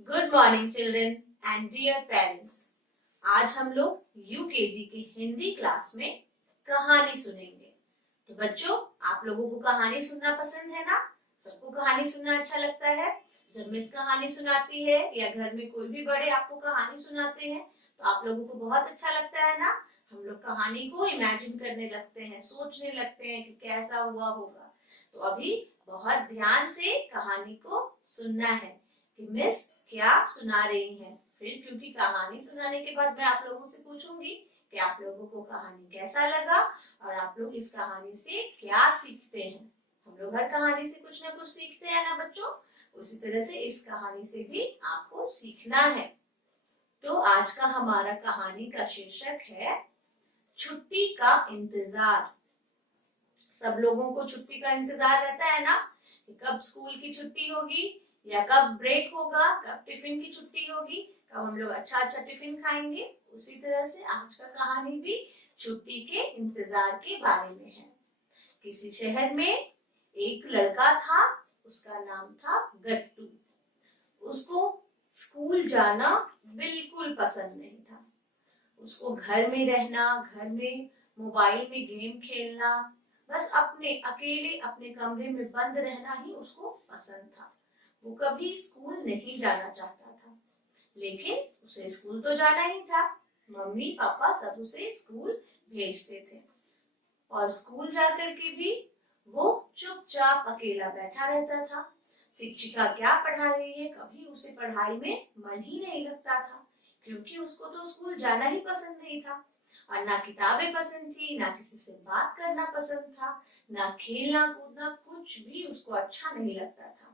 Good morning children and dear parents. आज हम लोग यूकेजी के हिंदी क्लास में कहानी सुनेंगे। तो बच्चों, आप लोगों को कहानी सुनना पसंद है ना? सबको कहानी सुनना अच्छा लगता है। जब मिस कहानी सुनाती है या घर में कोई भी बड़े आपको कहानी सुनाते हैं तो आप लोगों को बहुत अच्छा लगता है ना? हम लोग कहानी को इमेजिन करने लगते हैं, सोचने लगते हैं कि कैसा हुआ होगा। तो अभी बहुत ध्यान से कहानी को सुनना है कि मिस क्या सुना रही हैं। फिर क्योंकि कहानी सुनाने के बाद मैं आप लोगों से पूछूंगी कि आप लोगों को कहानी कैसा लगा और आप लोग इस कहानी से क्या सीखते हैं। हम लोग हर कहानी से कुछ ना कुछ सीखते हैं ना बच्चों, उसी तरह से इस कहानी से भी आपको सीखना है। तो आज का हमारा कहानी का शीर्षक है छुट्टी का इंतजार। सब लोगों को छुट्टी का इंतजार रहता है ना कि कब स्कूल की छुट्टी होगी या कब ब्रेक होगा, कब टिफिन की छुट्टी होगी, कब हम लोग अच्छा अच्छा टिफिन खाएंगे। उसी तरह से आज का कहानी भी छुट्टी के इंतजार के बारे में है। किसी शहर में एक लड़का था, उसका नाम था गट्टू। उसको स्कूल जाना बिल्कुल पसंद नहीं था। उसको घर में रहना, घर में मोबाइल में गेम खेलना, बस अपने अकेले अपने कमरे में बंद रहना ही उसको पसंद था। वो कभी स्कूल नहीं जाना चाहता था, लेकिन उसे स्कूल तो जाना ही था। मम्मी पापा सब उसे स्कूल भेजते थे और स्कूल जाकर के भी वो चुपचाप अकेला बैठा रहता था। शिक्षिका क्या पढ़ा रही है, कभी उसे पढ़ाई में मन ही नहीं लगता था, क्योंकि उसको तो स्कूल जाना ही पसंद नहीं था। और ना किताबें पसंद थी, ना किसी से बात करना पसंद था, ना खेलना कूदना, कुछ भी उसको अच्छा नहीं लगता था।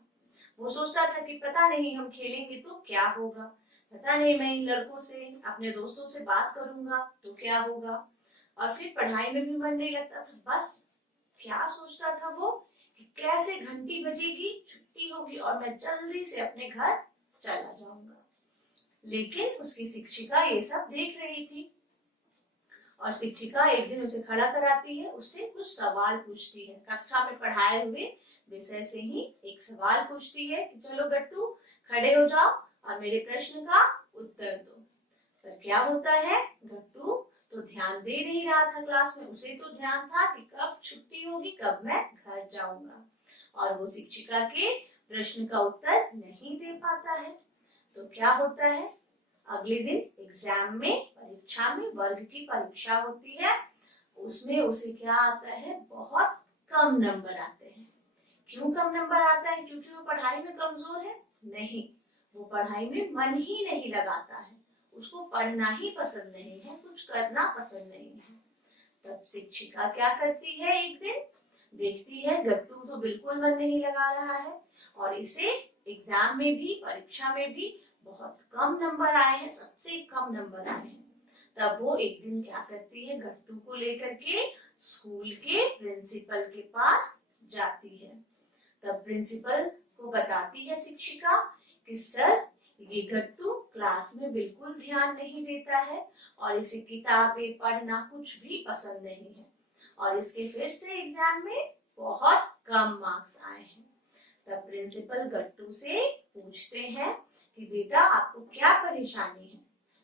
वो सोचता था कि पता नहीं हम खेलेंगे तो क्या होगा, पता नहीं मैं इन लड़कों से, अपने दोस्तों से बात करूंगा तो क्या होगा। और फिर पढ़ाई में भी मन नहीं लगता था। बस क्या सोचता था वो कि कैसे घंटी बजेगी, छुट्टी होगी और मैं जल्दी से अपने घर चला जाऊंगा। लेकिन उसकी शिक्षिका ये सब देख रही थी और शिक्षिका एक दिन उसे खड़ा कराती है, उससे कुछ सवाल पूछती है। कक्षा में पढ़ाए हुए विषय से ही एक सवाल पूछती है कि चलो गट्टू खड़े हो जाओ और मेरे प्रश्न का उत्तर दो। पर क्या होता है, गट्टू तो ध्यान दे नहीं रहा था क्लास में। उसे तो ध्यान था कि कब छुट्टी होगी, कब मैं घर जाऊंगा, और वो शिक्षिका के प्रश्न का उत्तर नहीं दे पाता है। तो क्या होता है, अगले दिन एग्जाम में, परीक्षा में, वर्ग की परीक्षा होती है, उसमें उसे क्या आता है, बहुत कम नंबर आते हैं। क्यों कम नंबर आता है? क्योंकि वो पढ़ाई में कमजोर है? नहीं, वो पढ़ाई में मन ही नहीं लगाता है। उसको पढ़ना ही पसंद नहीं है, कुछ करना पसंद नहीं है। तब शिक्षिका क्या करती है, एक दिन देखती है गट्टू तो बिल्कुल मन नहीं लगा रहा है और इसे एग्जाम में भी, परीक्षा में भी बहुत कम नंबर आए हैं, सबसे कम नंबर आए हैं। तब वो एक दिन क्या करती है, गट्टू को लेकर के स्कूल के प्रिंसिपल के पास जाती है। तब प्रिंसिपल को बताती है शिक्षिका कि सर, ये गट्टू क्लास में बिल्कुल ध्यान नहीं देता है और इसे किताबें पढ़ना कुछ भी पसंद नहीं है और इसके फिर से एग्जाम में बहुत कम मार्क्स आए हैं। तब प्रिंसिपल गट्टू से पूछते हैं कि बेटा आपको क्या परेशानी है?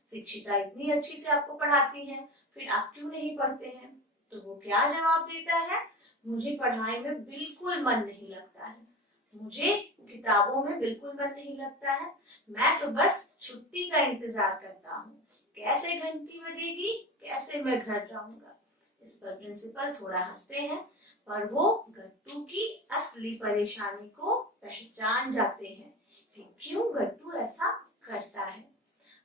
शिक्षिका इतनी अच्छी से आपको पढ़ाती हैं, फिर आप क्यों नहीं पढ़ते हैं? तो वो क्या जवाब देता है, मुझे पढ़ाई में बिल्कुल मन नहीं लगता है, मुझे किताबों में बिल्कुल मन नहीं लगता है, मैं तो बस छुट्टी का इंतजार करता हूँ, कैसे घंटी बजेगी, कैसे मैं घर जाऊंगा। इस पर प्रिंसिपल थोड़ा हंसते हैं, पर वो गट्टू की असली परेशानी को पहचान जाते हैं कि क्यों गट्टू ऐसा करता है।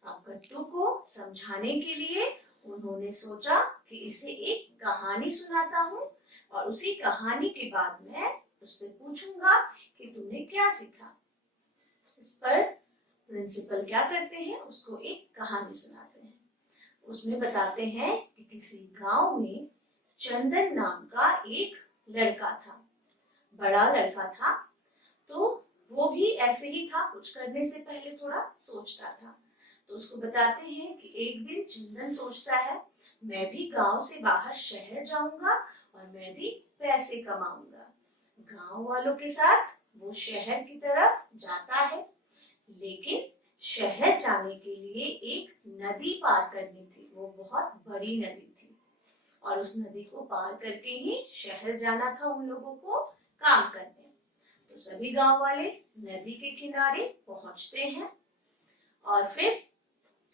अब गट्टू को समझाने के लिए उन्होंने सोचा कि इसे एक कहानी सुनाता हूँ और उसी कहानी के बाद मैं उससे पूछूंगा कि तुमने क्या सीखा। इस पर प्रिंसिपल क्या करते हैं, उसको एक कहानी सुनाते हैं। उसमें बताते हैं कि किसी गांव में चंदन नाम का एक लड़का था, बड़ा लड़का था। तो वो भी ऐसे ही था, कुछ करने से पहले थोड़ा सोचता था। तो उसको बताते हैं कि एक दिन चंदन सोचता है, मैं भी गांव से बाहर शहर जाऊंगा और मैं भी पैसे कमाऊंगा। गांव वालों के साथ वो शहर की तरफ जाता है, लेकिन शहर जाने के लिए एक नदी पार करनी थी। वो बहुत बड़ी नदी थी और उस नदी को पार करके ही शहर जाना था उन लोगों को काम करने। तो सभी गांव वाले नदी के किनारे पहुंचते हैं और फिर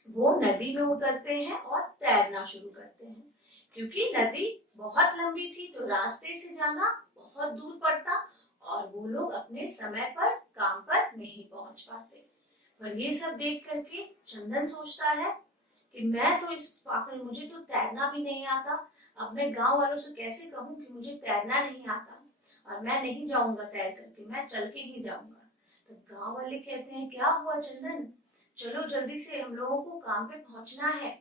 वो नदी में उतरते हैं और तैरना शुरू करते हैं। क्योंकि नदी बहुत लंबी थी तो रास्ते से जाना बहुत दूर पड़ता और वो लोग अपने समय पर काम पर नहीं पहुंच पाते। पर ये सब देख करके चंदन सोचता है कि मैं तो इस पागल, मुझे तो तैरना भी नहीं आता। अब मैं गांव वालों से कैसे कहूं कि मुझे तैरना नहीं आता और मैं नहीं जाऊंगा तैर करके, मैं चल के ही जाऊंगा। तो गांव वाले कहते हैं, क्या हुआ चंदन, चलो जल्दी से, हम लोगों को काम पे पहुंचना है।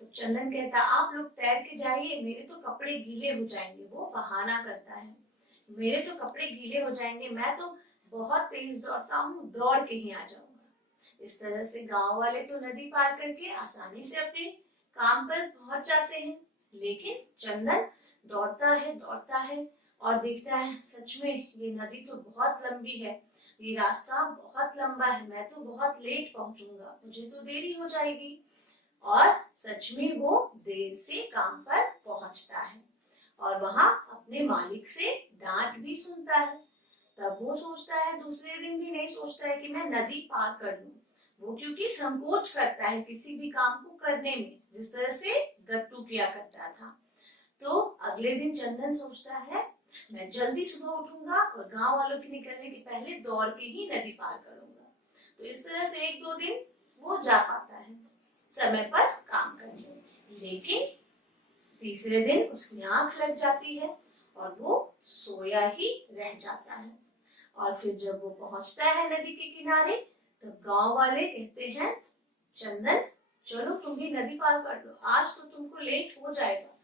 तो चंदन कहता, आप लोग तैर के जाइए, मेरे तो कपड़े गीले हो जाएंगे। वो बहाना करता है, मेरे तो कपड़े गीले हो जाएंगे, मैं तो बहुत तेज दौड़ता हूँ, दौड़ के ही आ जाऊंगा। इस तरह से गांव वाले तो नदी पार करके आसानी से अपने काम पर पहुंच जाते हैं। लेकिन चंदन दौड़ता है और देखता है सच में ये नदी तो बहुत लंबी है, ये रास्ता बहुत लंबा है, मैं तो बहुत लेट पहुंचूंगा, मुझे तो देरी हो जाएगी। और सच में वो देर से काम पर पहुंचता है और वहां अपने मालिक से डांट भी सुनता है। तब वो सोचता है, दूसरे दिन भी नहीं सोचता है कि मैं नदी पार कर लूं। वो क्योंकि संकोच करता है किसी भी काम को करने में, जिस तरह से गट्टू किया करता था। तो अगले दिन चंदन सोचता है, मैं जल्दी सुबह उठूंगा और गांव वालों के निकलने के पहले दौड़ के ही नदी पार करूंगा। तो इस तरह से 1-2 दिन वो जा पाता है समय पर काम करने। लेकिन तीसरे दिन उसकी आंख लग जाती है और वो सोया ही रह जाता है। और फिर जब वो पहुंचता है नदी के किनारे तो गांव वाले कहते हैं, चंदन चलो तुम भी नदी पार कर लो, आज तो तुमको लेट हो जाएगा।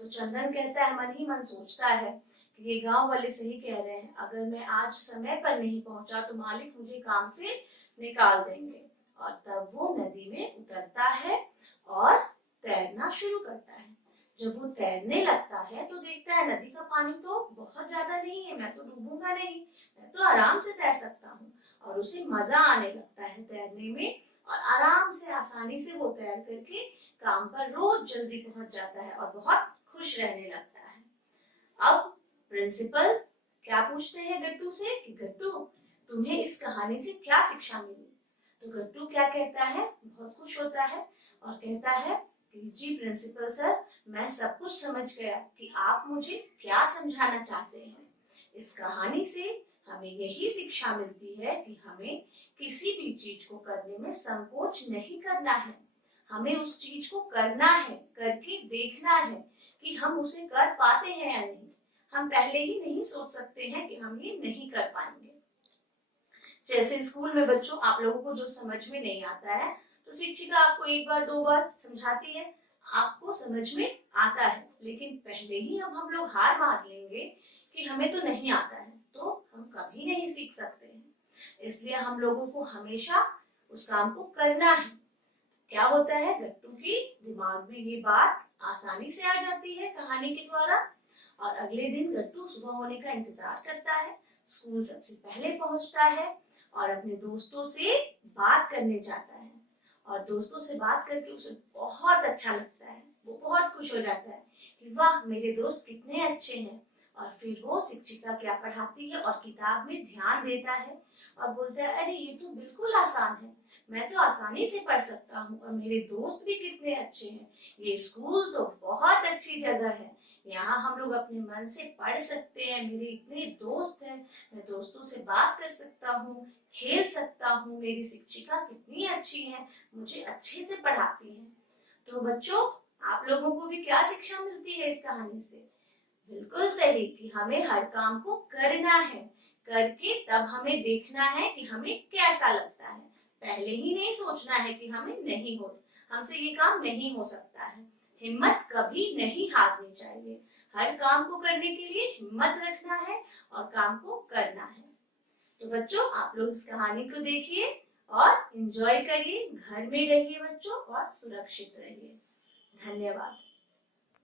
तो चंदन कहता है, मन ही मन सोचता है कि ये गांव वाले सही कह रहे हैं, अगर मैं आज समय पर नहीं पहुंचा तो मालिक मुझे काम से निकाल देंगे। और तब वो नदी में उतरता है और तैरना शुरू करता है। जब वो तैरने लगता है तो देखता है नदी का पानी तो बहुत ज्यादा नहीं है, मैं तो डूबूंगा नहीं, मैं तो आराम से तैर सकता हूँ। और उसे मजा आने लगता है तैरने में और आराम से आसानी से वो तैर करके काम पर रोज जल्दी पहुंच जाता है और बहुत खुश रहने लगता है। अब प्रिंसिपल क्या पूछते हैं गट्टू से कि गट्टू तुम्हें इस कहानी से क्या शिक्षा मिली। तो गट्टू क्या कहता है, बहुत खुश होता है और कहता है कि जी प्रिंसिपल सर, मैं सब कुछ समझ गया कि आप मुझे क्या समझाना चाहते हैं। इस कहानी से हमें यही शिक्षा मिलती है कि हमें किसी भी चीज को करने में संकोच नहीं करना है। हमें उस चीज को करना है, करके देखना है कि हम उसे कर पाते हैं या नहीं। हम पहले ही नहीं सोच सकते हैं कि हम ये नहीं कर पाएंगे। जैसे स्कूल में बच्चों, आप लोगों को जो समझ में नहीं आता है तो शिक्षिका आपको 1 बार 2 बार समझाती है, आपको समझ में आता है। लेकिन पहले ही अब हम लोग हार मान लेंगे कि हमें तो नहीं आता है, तो हम कभी नहीं सीख सकते हैं। इसलिए हम लोगों को हमेशा उस काम को करना है। क्या होता है, गट्टू की दिमाग में ये बात आसानी से आ जाती है कहानी के द्वारा और अगले दिन गट्टू सुबह होने का इंतजार करता है, स्कूल सबसे पहले पहुंचता है और अपने दोस्तों से बात करने जाता है। और दोस्तों से बात करके उसे बहुत अच्छा लगता है, वो बहुत खुश हो जाता है कि वाह मेरे दोस्त कितने अच्छे हैं। और फिर वो शिक्षिका क्या पढ़ाती है और किताब में ध्यान देता है और बोलता है, अरे ये तो बिल्कुल आसान है, मैं तो आसानी से पढ़ सकता हूँ और मेरे दोस्त भी कितने अच्छे हैं। ये स्कूल तो बहुत अच्छी जगह है, यहाँ हम लोग अपने मन से पढ़ सकते हैं, मेरे इतने दोस्त हैं, मैं दोस्तों से बात कर सकता हूँ, खेल सकता हूँ, मेरी शिक्षिका कितनी अच्छी है, मुझे अच्छे से पढ़ाती है। तो बच्चों, आप लोगों को भी क्या शिक्षा मिलती है इस कहानी से? बिल्कुल सही कि हमें हर काम को करना है, करके तब हमें देखना है कि हमें कैसा लगता है। पहले ही नहीं सोचना है कि हमें नहीं हो, हमसे ये काम नहीं हो सकता है। हिम्मत कभी नहीं हारनी चाहिए, हर काम को करने के लिए हिम्मत रखना है और काम को करना है। तो बच्चों, आप लोग इस कहानी को देखिए और एंजॉय करिए, घर में रहिए बच्चों और सुरक्षित रहिए। धन्यवाद।